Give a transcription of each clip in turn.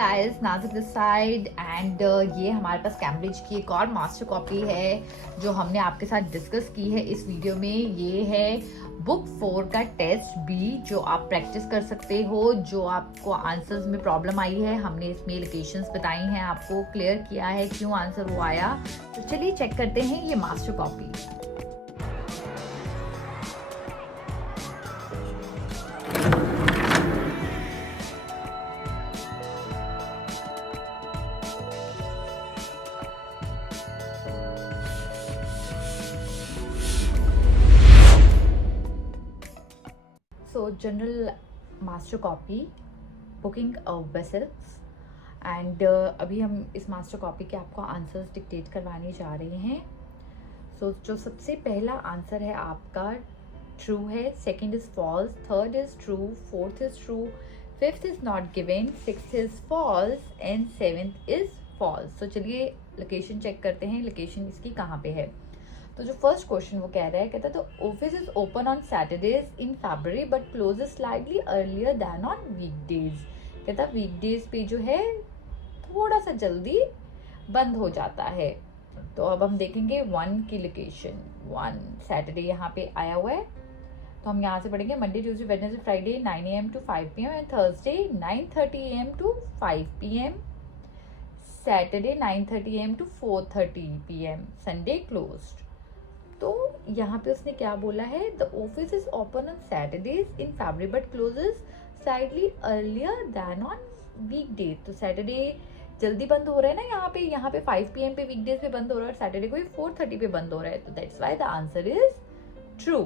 Guys, नाज़िक this side and ये हमारे पास Cambridge की एक और मास्टर कॉपी है जो हमने आपके साथ डिस्कस की है इस वीडियो में। ये है बुक 4 का टेस्ट बी जो आप प्रैक्टिस कर सकते हो। जो आपको आंसर्स में प्रॉब्लम आई है, हमने इसमें लोकेशंस बताई हैं, आपको क्लियर किया है क्यों आंसर वो आया। तो चलिए चेक करते हैं ये master copy. So general master copy booking vessels and अभी हम इस मास्टर कॉपी के आपको आंसर्स डिक्टेट करवाने जा रहे हैं। सो जो सबसे पहला आंसर है आपका ट्रू है, second is false, third is true, fourth is true, fifth is not given, sixth is false and seventh is false. तो चलिए लोकेशन चेक करते हैं, लोकेशन इसकी कहाँ पे है। तो जो फर्स्ट क्वेश्चन वो कह रहा है, कहता है the office is open on Saturdays in February but closes slightly earlier than on weekdays. कहता है वीकडेज पे जो है थोड़ा सा जल्दी बंद हो जाता है। तो अब हम देखेंगे 1 की लोकेशन। 1 सैटरडे यहाँ पे आया हुआ है, तो हम यहाँ से पढ़ेंगे Monday Tuesday Wednesday Friday 9 AM to 5 PM and Thursday 9:30 AM to 5 PM, Saturday 9:30 AM to 4:30 PM, Sunday closed. तो यहाँ पे उसने क्या बोला है, the office is open on Saturdays in February but closes slightly earlier than on weekday. तो Saturday जल्दी बंद हो रहा है ना, यहाँ पे 5 PM पे वीकडेज पे बंद हो रहा है और सैटरडे को 4:30 पे बंद हो रहा है। तो that's why the answer is true.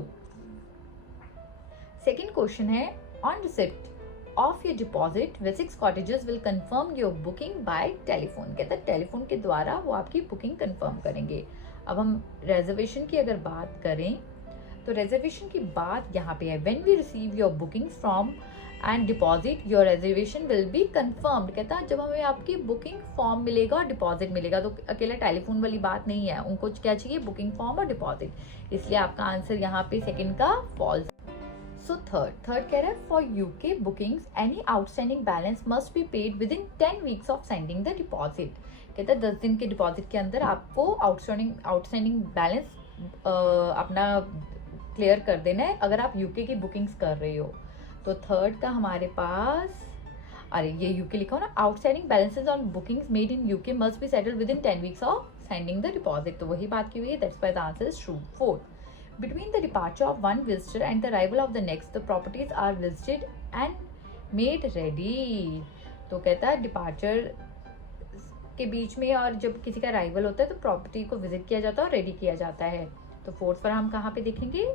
Second question है, on receipt of your deposit Visix cottages will confirm your booking by telephone. कहता है टेलीफोन के द्वारा वो आपकी बुकिंग कंफर्म करेंगे। अब हम रिजर्वेशन की अगर बात करें तो रिजर्वेशन की बात यहाँ पे है, when we receive your booking from and deposit your reservation will be confirmed. कहता है जब हमें आपकी बुकिंग फॉर्म मिलेगा और डिपॉजिट मिलेगा, तो अकेला टेलीफोन वाली बात नहीं है, उनको क्या चाहिए, बुकिंग फॉर्म और डिपॉजिट। इसलिए आपका आंसर यहाँ पे सेकंड का फॉल्स। सो थर्ड कह रहा है, for UK bookings any outstanding balance must be paid with in 10 weeks of sending the deposit. कहता है 10 दिन के डिपॉजिट के अंदर आपको आउटस्टैंडिंग बैलेंस अपना क्लियर कर देना है अगर आप यूके की बुकिंग्स कर रहे हो। तो थर्ड का हमारे पास, अरे ये यूके लिखा हो ना, outstanding balances on bookings made in UK must be settled with in 10 weeks of sending the deposit. तो वही बात की हुई है, that's why the answer is true. Fourth, between the departure of one visitor and the arrival of the next, the properties are visited and made ready। तो कहता है departure के बीच में और जब किसी का अराइवल होता है तो प्रॉपर्टी को विजिट किया जाता है और रेडी किया जाता है। तो फोर्थ पर हम कहाँ पे देखेंगे,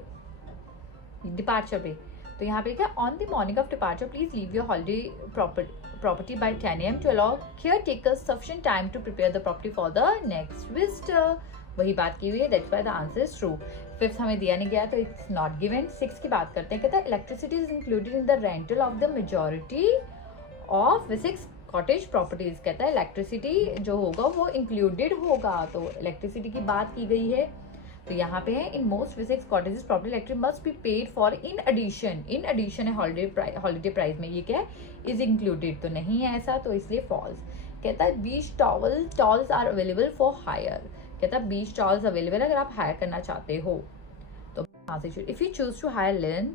डिपार्चर पे। तो यहाँ पे क्या, on the morning of departure please leave your holiday property by 10 AM to allow care takers sufficient time to prepare the property for the next visitor. वही बात की हुई है, that's why the answer is true. Fifth हमें दिया नहीं गया तो इट्स नॉट गिवन। सिक्स की बात करते हैं, कहता है electricity is included in the rental of the majority of Visix cottage properties. कहता है इलेक्ट्रिसिटी जो होगा वो इंक्लूडेड होगा, तो इलेक्ट्रिसिटी की बात की गई है। तो यहाँ पे है, in most Visix cottages property electric must be paid for in addition है हॉलीडे प्राइस में। ये क्या है, इज इंक्लूडेड, तो नहीं है ऐसा, तो इसलिए फॉल्स। कहता है beach towels are available for hire. कहता है बीच टॉल्स अवेलेबल अगर आप हायर करना चाहते हो। तो if you choose to hire linen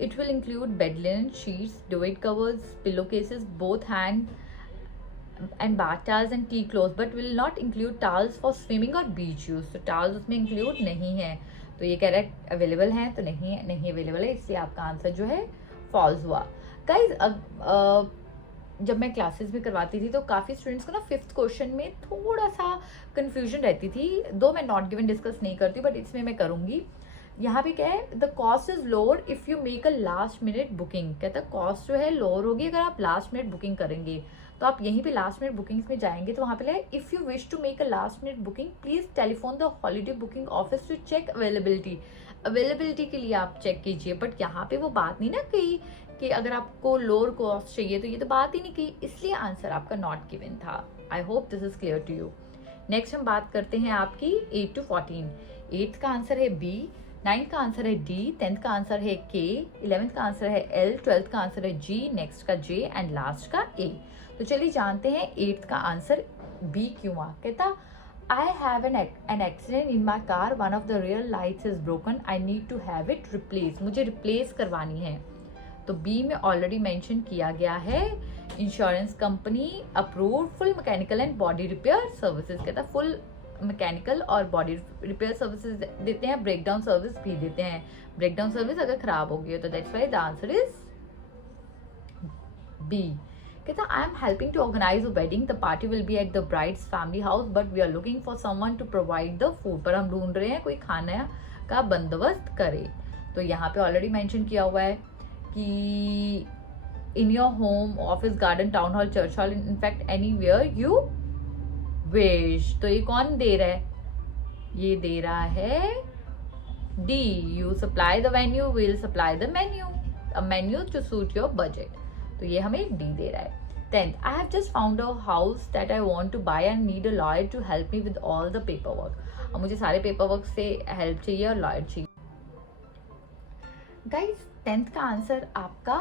it will include bed linen, sheets, duvet covers, pillow cases, both hand and bath towels and tea cloths, but will not include towels for swimming और beach use. तो towels उसमें include नहीं है, तो ये कह रहा है अवेलेबल है, तो नहीं अवेलेबल है, इसलिए आपका आंसर जो है फॉल्स हुआ। गाइज जब मैं क्लासेस में करवाती थी तो काफ़ी स्टूडेंट्स को ना फिफ्थ क्वेश्चन में थोड़ा सा कंफ्यूजन रहती थी, दो मैं नॉट गिवन डिस्कस नहीं करती बट इसमें मैं करूँगी। यहाँ पे क्या है, the cost is lower if you make a last minute booking. कहता है कॉस्ट जो है लोअर होगी अगर आप लास्ट मिनट बुकिंग करेंगे। तो आप यहीं पे लास्ट मिनट बुकिंग्स में जाएंगे तो वहाँ पे है, if you wish to make a last minute booking please telephone the holiday booking office to check availability के लिए आप चेक कीजिए। बट यहाँ पे वो बात नहीं ना कही कि अगर आपको लोअर कॉस्ट चाहिए, तो ये तो बात ही नहीं की, इसलिए आंसर आपका नॉट गिवन था। I hope this is clear to you. Next हम बात करते हैं आपकी 8 to 14। 8th का आंसर है बी, 9th का आंसर है डी, 10th का आंसर है के, 11th का आंसर है एल, 12th का आंसर है जी, नेक्स्ट का जे एंड लास्ट का ए। तो चलिए जानते हैं 8th का आंसर बी क्यों आ। कहता I have an accident in my car. One of the rear lights is broken. I need to have it replaced. मुझे रिप्लेस करवानी है। तो बी में ऑलरेडी मेंशन किया गया है insurance company approved full mechanical and body repair services. कहता full mechanical और बॉडी रिपेयर सर्विसेज देते हैं, ब्रेकडाउन सर्विस भी देते हैं। ब्रेकडाउन सर्विस अगर खराब हो गई हो तो that's why the answer is B. कहता I am helping to organise a wedding, the party will be at the bride's family house but we are looking for someone to provide the food. पर हम ढूंढ रहे हैं कोई खाना का बंदोबस्त करे। तो यहाँ पे ऑलरेडी मेंशन किया हुआ है कि in your home, office, garden, town hall, church hall, in fact anywhere you wish. तो ये कौन दे रहा है? ये दे रहा है D. You supply the venue, will supply the menu, a menu to suit your budget. तो ये हमें डी दे रहा है। 10th, I have just found a house that I want to buy and need a lawyer to help me with all the paperwork। अब मुझे सारे paper work से help चाहिए और लॉयर चाहिए। गाइज 10th का आंसर आपका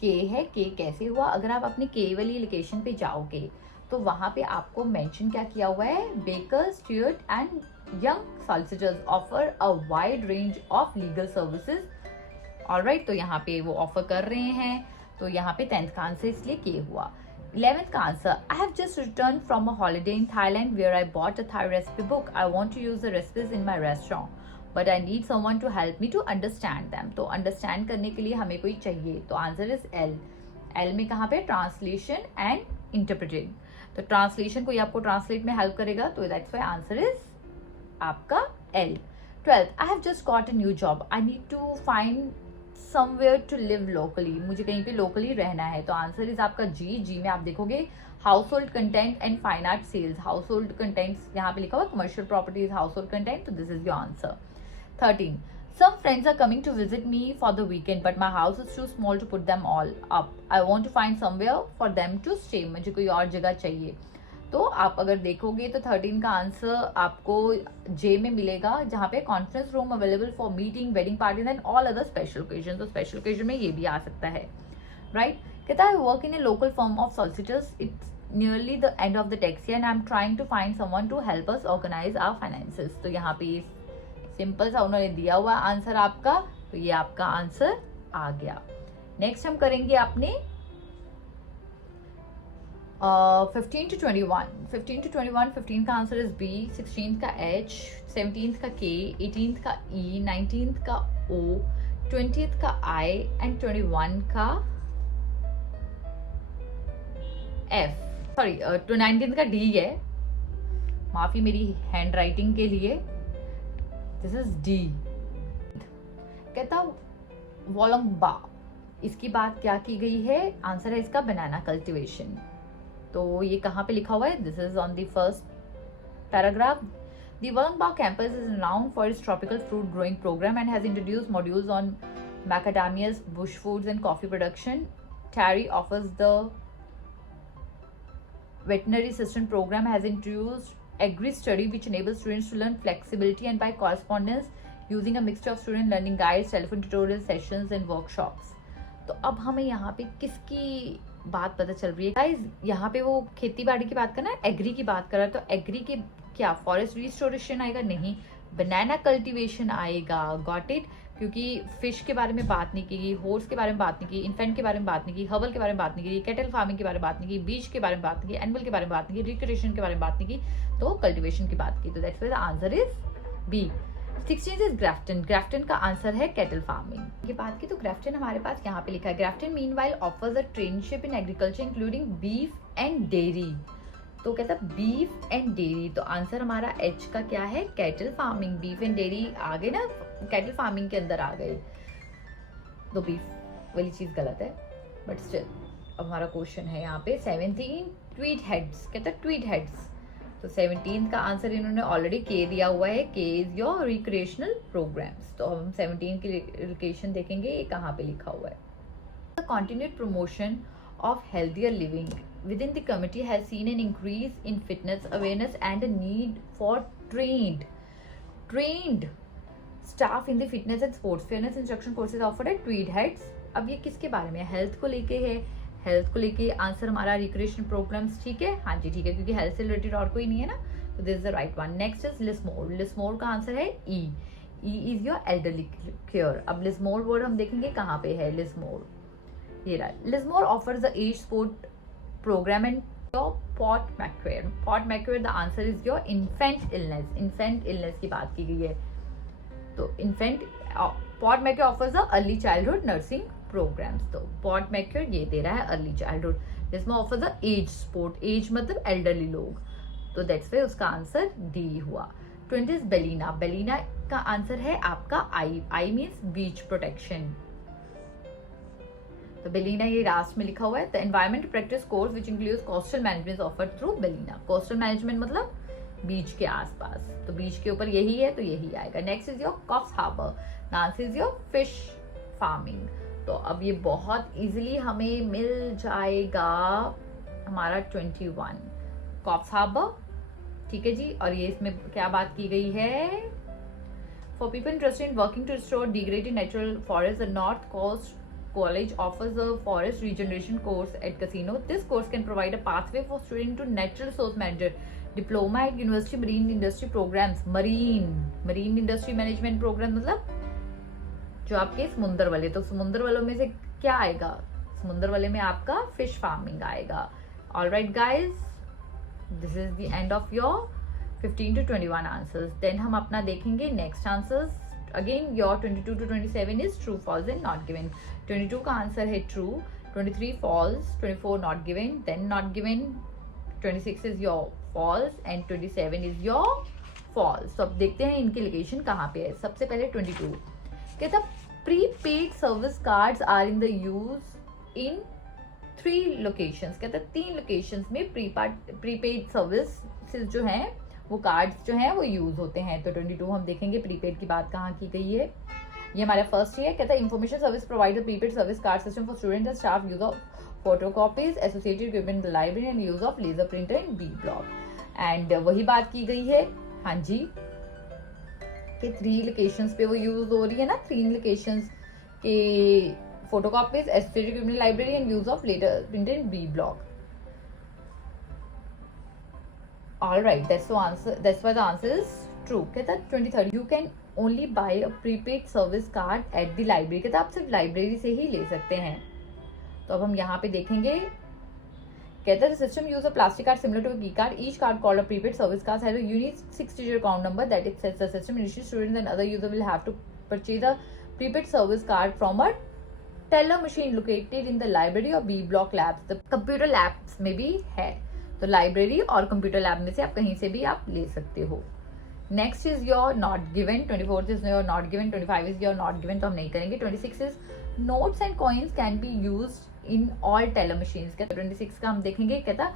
के है। के कैसे हुआ? अगर आप अपनी के वाली लोकेशन पे जाओगे तो वहां पे आपको मेंशन क्या किया हुआ है? Baker, Stuart and young solicitors offer a wide range of legal services. Alright, तो यहाँ पे वो ऑफर कर रहे हैं। तो यहाँ पे 10th का आंसर इसलिए के हुआ। 11th का answer, I have just return from a holiday in Thailand where I bought a Thai recipe book. I want to use the recipes in my restaurant but I need someone to help me to understand them. तो understand करने के लिए हमें कोई चाहिए। तो answer is L. L में कहाँ पे? Translation and interpreting. तो ट्रांसलेशन कोई आपको ट्रांसलेट में हेल्प करेगा, तो दैट्स व्हाई आंसर इज आपका L. 12th, I have just got a new job, I need to find somewhere to live locally. मुझे कहीं पे लोकली रहना है। तो आंसर इज आपका जी। जी में आप देखोगे household content and fine art sales. Household contents यहाँ पे लिखा हुआ commercial properties, household content, तो this is your answer. 13, some friends are coming to visit me for the weekend but my house is too small to put them all up. I want to find somewhere for them to stay. मुझे कोई और जगह चाहिए। तो आप अगर देखोगे तो 13 का आंसर आपको जे में मिलेगा, जहाँ पे conference room available for meeting, wedding parties and all other special occasion. तो स्पेशल ओकेजन में ये भी आ सकता है, राइट। कहता है work in a local firm of solicitors, it's nearly the end of the tax year and I am trying to find someone to help us organise our finances. तो यहाँ पे सिंपल सा उन्होंने दिया हुआ आंसर आपका, तो ये आपका आंसर आ गया। नेक्स्ट हम करेंगे अपने 15 to 21। 15 to 21, 15 का आंसर इज बी, 16th का एच, 17th का के, 18th का ई, 19th का ओ, 20th का आई एंड 21 का एफ। सॉरी, 19th का डी है, माफी मेरी हैंड राइटिंग के लिए, दिस इज डी। कहता वोलंबा, इसकी बात क्या की गई है? आंसर है इसका बनाना कल्टीवेशन। तो ये कहाँ पे लिखा हुआ है? This is on the first paragraph. The Wollongbar campus is renowned for its tropical fruit growing program and has introduced modules on macadamias, bush foods and coffee production. TARI offers the veterinary assistant program, has introduced agri study which enables students to learn flexibility and by correspondence using a mixture of student learning guides, telephone tutorial sessions and workshops. तो अब हमें यहाँ पे किसकी बात पता चल रही है? गाइस यहाँ पे वो खेती बाड़ी की बात कर रहा है, एग्री की बात कर रहा है। तो एग्री के क्या फॉरेस्ट रिस्टोरेशन आएगा? नहीं, बनाना कल्टीवेशन आएगा। Got it? क्योंकि फिश के बारे में बात नहीं की, हॉर्स के बारे में बात नहीं की, इन्फेंट के बारे में बात नहीं की, हर्बल के बारे में बात नहीं की, कैटल फार्मिंग के बारे में बात नहीं की, बीज के बारे में बात नहीं की, एनिमल के बारे में बात नहीं की, रिक्रिएशन के बारे में बात नहीं की, तो कल्टीवेशन की बात की। तो that's why the answer is B. 16 is Grafton. Grafton का आंसर है कैटल फार्मिंग। ये बात की तो ग्राफ्टन हमारे पास यहाँ पे लिखा है, Grafton meanwhile offers a traineeship in agriculture including beef and dairy. तो कहता है बीफ एंड डेयरी, तो आंसर हमारा एच का क्या है? Cattle farming. Beef and dairy आ गए ना, कैटल फार्मिंग के अंदर आ गए, तो बीफ वाली चीज गलत है, बट स्टिल अब हमारा क्वेश्चन है यहाँ पे 17 ट्वीट हेड्स। कहता है ट्वीट हेड्स, तो 17 का आंसर इन्होंने ऑलरेडी के दिया हुआ है। के इज योर रिक्रिएशनल प्रोग्राम्स। तो हम 17 की लोकेशन देखेंगे, ये कहाँ पे लिखा हुआ है? The continued promotion of healthier living within the committee has seen an increase in fitness awareness and a need for trained staff in the fitness and sports fairness instruction courses offered at Tweed Heads। अब ये किसके बारे में है? Health को लेके है, health को लेके आंसर हमारा रिक्रिएशन प्रोग्राम्स, ठीक है, हाँ जी ठीक है, क्योंकि हेल्थ से रिलेटेड और कोई नहीं है ना, तो this is the right one. Next is Lismore. Lismore का आंसर है E. E is your elderly care. अब लिस्मोर वर्ड हम देखेंगे कहाँ पे है लिस्मोर, ये रहा। Lismore offers the age support programme and Port Macquarie. Port Macquarie the answer is your infant illness. Infant illness की बात की गई है, तो infant Port Macquarie offers the early childhood nursing programmes. तो पॉट मैक्वेयर ये दे रहा है अर्ली चाइल्डहुड, जिसमें offer the age support, age मतलब एल्डरली लोग, तो दैट्स वे उसका आंसर डी हुआ। 20 इज बेलिना। बेलिना का आंसर है आपका आई। आई मीन्स बीच प्रोटेक्शन, तो बेलिना ये लास्ट में लिखा हुआ है। The environment practice course which includes coastal management offered through Ballina. Coastal management मतलब बीच के आसपास, तो बीच के ऊपर यही है तो यही आएगा। Next is your Coffs Harbour. Answer is your fish farming. तो अब ये बहुत इजीली हमें मिल जाएगा हमारा 21 कॉफ्स हार्बर, ठीक है जी। और ये इसमें क्या बात की गई है, for people interested in working to restore degraded natural forest, the North Coast College offers a forest regeneration course at Casino. This course can provide a pathway for students to natural resource manager, diploma at university marine industry programs. marine industry management program मतलब जो आपके समुद्र वाले, तो समुद्र वालों में से क्या आएगा, समुद्र वाले में आपका फिश फार्मिंग आएगा। Alright guys, this is the end of your 15 to 21 answers. Then हम अपना देखेंगे next answers. Again your 22 to 27 is true, false and not given. 22 का आंसर है true, 23 false, 24 not given, then not given, 26 is your false and 27 is your false. तो अब देखते हैं इनकी लोकेशन कहाँ पे है। सबसे पहले 22 कहता prepaid service cards are in the use in 3 locations. कहता 3 लोकेशंस में प्रीपेड सर्विस जो हैं वो कार्ड्स जो हैं वो यूज होते हैं। तो 22 हम देखेंगे प्रीपेड की बात कहाँ की गई है, ये हमारा फर्स्ट ही है। कहता है information service provide prepaid service card system for student and staff, use of photocopies associated equipment in the library and use of laser printer in B block. And वही बात की गई है, हाँ जी, कि 3 लोकेशंस पे वो यूज हो रही है ना, 3 लोकेशंस के photocopies associated equipment library and use of laser printer in B block. All right, that's why the answer is true. कहता 23 you can only buy a prepaid service card at the library. कहता आप सिर्फ library से ही ले सकते हैं। तो अब हम यहाँ पे देखेंगे, कहता है the system use a plastic card similar to a key card. Each card called a prepaid service card has a unique 6-digit account number that it sets the system. Initially, students and other user will have to purchase a prepaid service card from a teller machine located in the library or B block labs. The computer labs में भी है, तो library और computer lab में से आप कहीं से भी आप ले सकते हो। Next is your not given. 24 is your not given, 25 is your not given, तो हम नहीं करेंगे। 26 is notes and coins can be used in all teller machines. कहता 26 का हम देखेंगे, कहता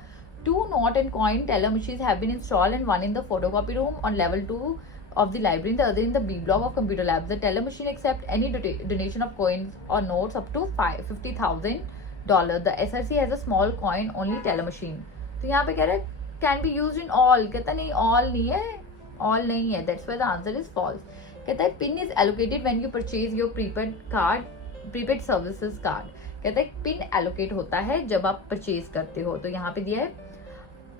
2 note and coin teller machines have been installed and 1 in the photocopy room on level 2 of the library and the other in the B block of computer labs. The teller machine accept any donation of coins or notes up to $50,000. The SRC has a small coin only teller machine. तो यहाँ पे कह रहा है can be use in all, कहता नहीं all नहीं है, ऑल नहीं है, that's why the answer is false. कहता है PIN is allocated when you purchase your prepaid card, prepaid services card. कहता है पिन एलोकेट होता है जब आप परचेज करते हो, तो यहाँ पे दिया है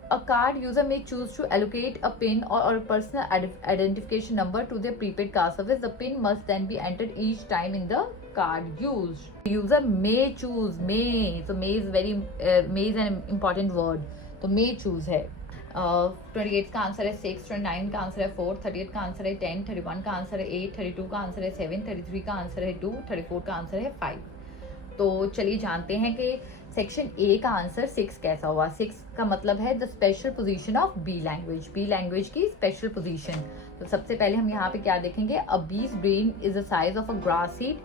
a card user may choose to allocate a pin और personal identification number to the prepaid card service. The pin must then be entered each time in the card used. User may choose, may, so may is an important word, तो मे choose है। 28 का answer है 6, 29 का answer है 4, 38 का answer है 10, 31 का answer है 8, 32 का आंसर है 7, 33 का आंसर है 2, 34 का आंसर है 5। तो चलिए जानते हैं कि सेक्शन ए का आंसर 6 कैसा हुआ। 6 का मतलब है the special position of B language, B language की स्पेशल पोजीशन। तो सबसे पहले हम यहाँ पे क्या देखेंगे, अ बीज brain is the size of a grass seed,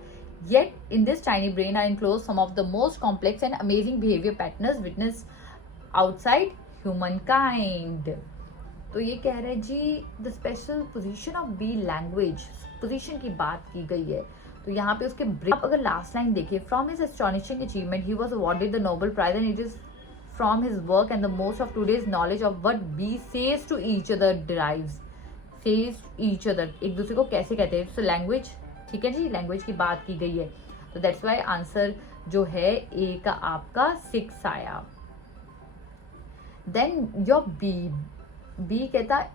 yet in this tiny brain are enclosed some of the most complex and amazing behavior patterns witnessed outside humankind. तो ये कह रहे हैं जी the special position of B language, position की बात की गई है। तो यहाँ पे उसके आप अगर लास्ट लाइन देखिए, from his astonishing achievement he was awarded the Nobel Prize and it is from his work and the most of today's knowledge of what bee says to each other derives. Says each other, एक दूसरे को कैसे कहते हैं, so language, ठीक है जी, language की बात की गई है। तो दैट्स वाई आंसर जो है ए का आपका 6 आया। देन योर बी कहता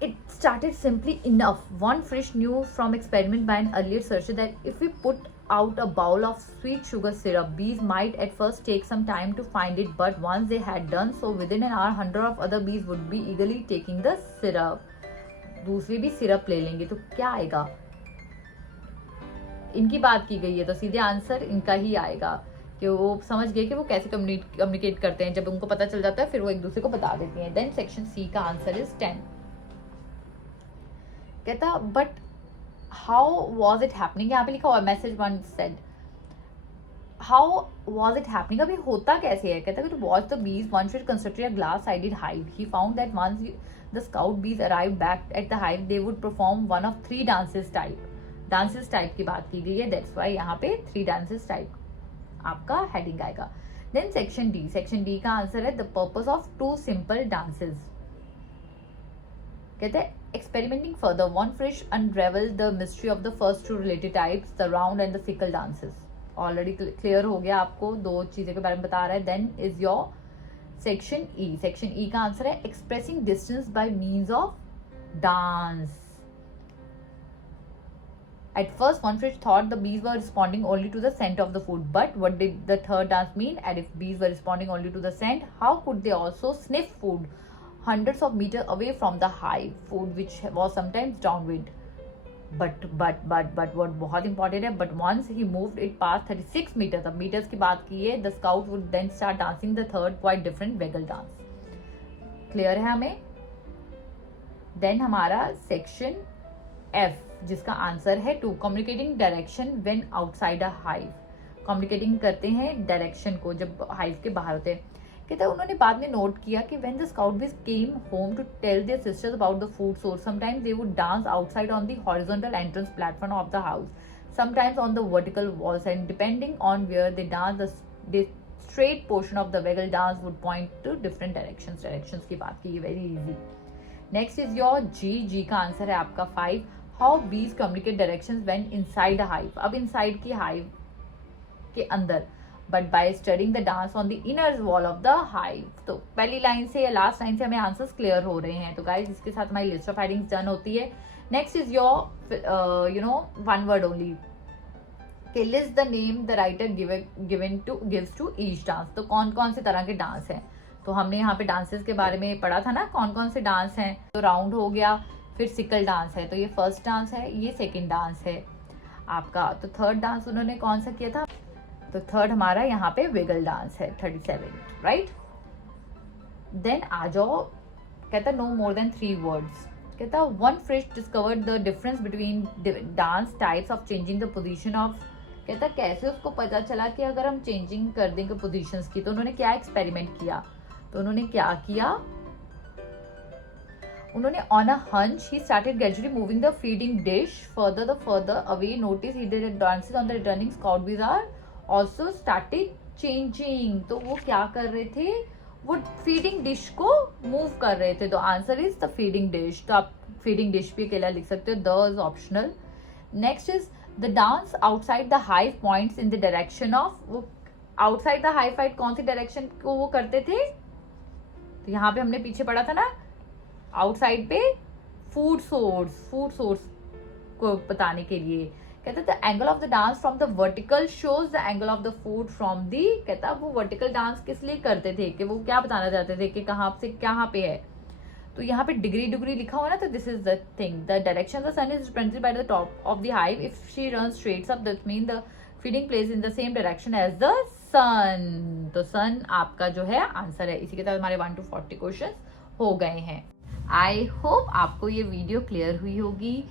it started simply enough. One Frisch knew from experiment by an earlier searcher that if we put out a bowl of sweet sugar syrup, bees might at first take some time to find it, but once they had done so, within an hour, 100 of other bees would be eagerly taking the syrup. दूसरी भी syrup ले लेंगे तो क्या आएगा? इनकी बात की गई है तो सीधे आंसर इनका ही आएगा कि वो समझ गए कि वो कैसे कम्युनिकेट करते हैं। जब उनको पता चल जाता है फिर वो एक दूसरे को बता देती हैं। देन सेक्शन सी का आंसर इज 10। कहता but how was it happening, यहाँ पे लिखा हुआ message one said how was it happening, अभी होता कैसे है। कहता to watch the bees one should construct a glass sided hive, he found that once the scout bees arrive back at the hive they would perform one of 3 dances type की बात की गई है, दैट्स वाई यहाँ पे 3 dances type आपका heading आएगा। Then section D का आंसर है the purpose of 2 simple dances. कहते हैं experimenting further, one Frisch unraveled the mystery of the first 2 related types, the round and the fickle dances. Already clear हो गया आपको, 2 चीजें के बारे में बता रहा है। Then is your section E का आंसर है expressing distance by means of dance. At first, one Frisch thought the bees were responding only to the scent of the food, but what did the third dance mean? And if bees were responding only to the scent, how could they also sniff food hundreds of meters away from the hive, food which was sometimes downwind? But what बहुत important है, but once he moved it past 36 meters, अब meters की बात की है, the scout would then start dancing the third quite different waggle dance. Clear है हमें? Then हमारा section F जिसका आंसर है 2, communicating direction when outside a hive. Communicating करते हैं डायरेक्शन को जब हाइव के बाहर होते हैं। कहते हैं उन्होंने बाद में नोट किया कि when the scout bees came home to tell their sisters about the food source, sometimes they would dance outside on the horizontal entrance platform of the house, sometimes on the vertical walls, and depending on where they danced, the straight portion of the waggle dance would point to different directions. Directions की बात की, very easy. Next is your G का answer है आपका 5, how bees communicate directions when inside a hive. अब inside की hive के अंदर, but by studying the dance on the inner wall of the hive. तो पहली लाइन से या लास्ट लाइन से हमें आंसर्स क्लियर हो रहे हैं। तो गाइज इसके साथ हमारी लिस्ट ऑफ हेडिंग्स डन होती है। Next is your one word only, list the name the writer gives to each dance. तो कौन कौन से तरह के डांस हैं, तो हमने यहाँ पे डांसेस के बारे में पढ़ा था ना, कौन कौन से डांस हैं। तो राउंड हो गया, फिर सिकल डांस है, तो ये फर्स्ट डांस है, ये सेकेंड डांस है आपका। तो थर्ड डांस उन्होंने कौन सा किया था, तो थर्ड हमारा यहाँ पे विगल डांस है 37, राइट। देन आ जाओ, कहता नो मोर देन 3 वर्ड्स। कहता von Frisch discovered the difference between dance types of changing the position of. कहता कैसे उसको पता चला कि अगर हम चेंजिंग कर देंगे पोजीशंस की, तो उन्होंने क्या एक्सपेरिमेंट किया, तो उन्होंने क्या किया, उन्होंने on a hunch he started gradually moving the feeding dish further away, notice he did dances on the returning scout bees are also started changing. तो वो क्या कर रहे थे, वो फीडिंग डिश को मूव कर रहे थे। तो answer is the feeding dish. तो आप फीडिंग डिश भी अकेला लिख सकते हो, the is optional. Next is the dance outside the hive points in the direction of. वो आउटसाइड द हाइव फाइट कौन सी डायरेक्शन को वो करते थे, तो यहाँ पे हमने पीछे पढ़ा था ना, आउटसाइड पे फूड सोर्स को बताने के लिए। कहता the angle of the dance from the vertical shows the angle of the food from the. कहता वो वर्टिकल डांस किस लिए करते थे, कि वो क्या बताना चाहते थे कि कहाँ से कहाँ पे है। तो यहाँ पे डिग्री लिखा हुआ ना, तो this is the thing, the direction the sun is represented by the top of the hive, if she run straight up that mean the feeding place in the same direction as the sun. तो sun आपका जो है answer है। इसी के साथ हमारे 1 to 40 question हो गए हैं। आई होप आपको ये वीडियो क्लियर हुई होगी,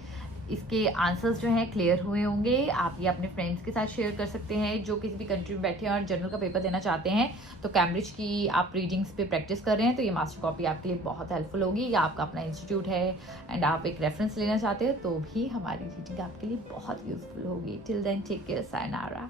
इसके आंसर्स जो हैं क्लियर हुए होंगे। आप ये अपने फ्रेंड्स के साथ शेयर कर सकते हैं जो किसी भी कंट्री में बैठे हैं और जनरल का पेपर देना चाहते हैं। तो कैम्ब्रिज की आप रीडिंग्स पे प्रैक्टिस कर रहे हैं, तो ये मास्टर कॉपी आपके लिए बहुत हेल्पफुल होगी। या आपका अपना इंस्टीट्यूट है एंड आप एक रेफरेंस लेना चाहते हो, तो भी हमारी रीडिंग आपके लिए बहुत यूजफुल होगी। Till then take care, sayonara.